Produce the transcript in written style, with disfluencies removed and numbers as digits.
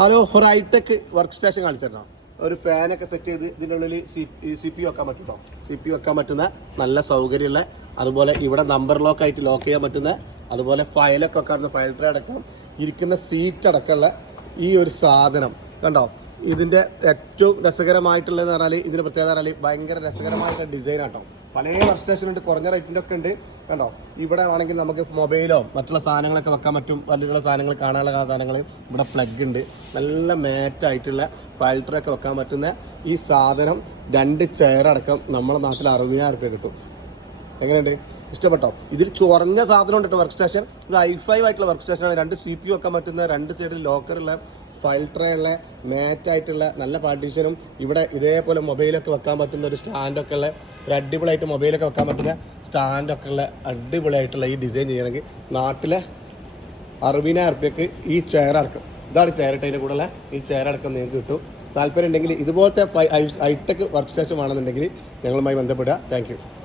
Hello hitech work station കാണിച്ചിരുന്നോ? ഒരു ഫാനൊക്കെ സെറ്റ് ചെയ്ത് ഇതിൻ്റെ ഉള്ളിൽ സി പി വെക്കാൻ പറ്റുമോ? സി പി വെക്കാൻ പറ്റുന്ന നല്ല സൗകര്യമുള്ള, അതുപോലെ ഇവിടെ നമ്പർ ലോക്ക് ആയിട്ട് ലോക്ക് ചെയ്യാൻ പറ്റുന്ന, അതുപോലെ ഫയലൊക്കെ വെക്കാറുണ്ട്, ഫയൽ ട്രേ അടക്കം ഇരിക്കുന്ന സീറ്റ് അടക്കമുള്ള ഈ ഒരു സാധനം കണ്ടോ. ഇതിൻ്റെ ഏറ്റവും രസകരമായിട്ടുള്ളതെന്ന് പറഞ്ഞാൽ, ഇതിൻ്റെ പ്രത്യേകത പറഞ്ഞാൽ ഭയങ്കര രസകരമായിട്ടുള്ള ഡിസൈൻ ആട്ടോ. പല വർക്ക് സ്റ്റേഷൻ ഉണ്ട്, കുറഞ്ഞ റേറ്റിൻ്റെ ഒക്കെ ഉണ്ട് കണ്ടോ. ഇവിടെ ആണെങ്കിൽ നമുക്ക് മൊബൈലോ മറ്റുള്ള സാധനങ്ങളൊക്കെ വെക്കാൻ പറ്റും, വലിയുള്ള സാധനങ്ങൾ കാണാനുള്ള സാധനങ്ങൾ. ഇവിടെ പ്ലഗ് ഉണ്ട്, നല്ല മാറ്റായിട്ടുള്ള ഫയൽ ട്രേ ഒക്കെ വെക്കാൻ പറ്റുന്ന ഈ സാധനം. 2 ചെയർ അടക്കം നമ്മുടെ നാട്ടിൽ 60,000 രൂപ കിട്ടും. എങ്ങനെയുണ്ട്? ഇഷ്ടപ്പെട്ടോ? ഇതിൽ കുറഞ്ഞ സാധനം ഉണ്ട് കേട്ടോ വർക്ക് സ്റ്റേഷൻ. ഇത് i5 ആയിട്ടുള്ള വർക്ക് സ്റ്റേഷനാണ്. 2 CPU വെക്കാൻ പറ്റുന്ന, 2 സൈഡിൽ ലോക്കറുള്ള, ഫയൽ ട്രേ ഉള്ള, മാറ്റായിട്ടുള്ള നല്ല പാർട്ടീഷനും. ഇവിടെ ഇതേപോലെ മൊബൈലൊക്കെ വെക്കാൻ പറ്റുന്ന ഒരു സ്റ്റാൻഡൊക്കെ ഉള്ള, ഒരു അടിപൊളിയായിട്ട് മൊബൈലൊക്കെ വെക്കാൻ പറ്റുന്ന സ്റ്റാൻഡൊക്കെ ഉള്ള അടിപൊളിയായിട്ടുള്ള ഈ ഡിസൈൻ ചെയ്യണമെങ്കിൽ നാട്ടിലെ 60,000 രൂപയ്ക്ക് ഈ ചെയർ അടക്കം, ഇതാണ് ചെയർ ഇട്ട് അതിൻ്റെ കൂടെ ഈ ചെയർ അടക്കം നിങ്ങൾക്ക് കിട്ടും. താല്പര്യം ഉണ്ടെങ്കിൽ ഇതുപോലത്തെ ഹൈടെക് വർക്ക് സ്റ്റേഷൻ വേണമെന്നുണ്ടെങ്കിൽ ഞങ്ങളുമായി ബന്ധപ്പെടുക. Thank you.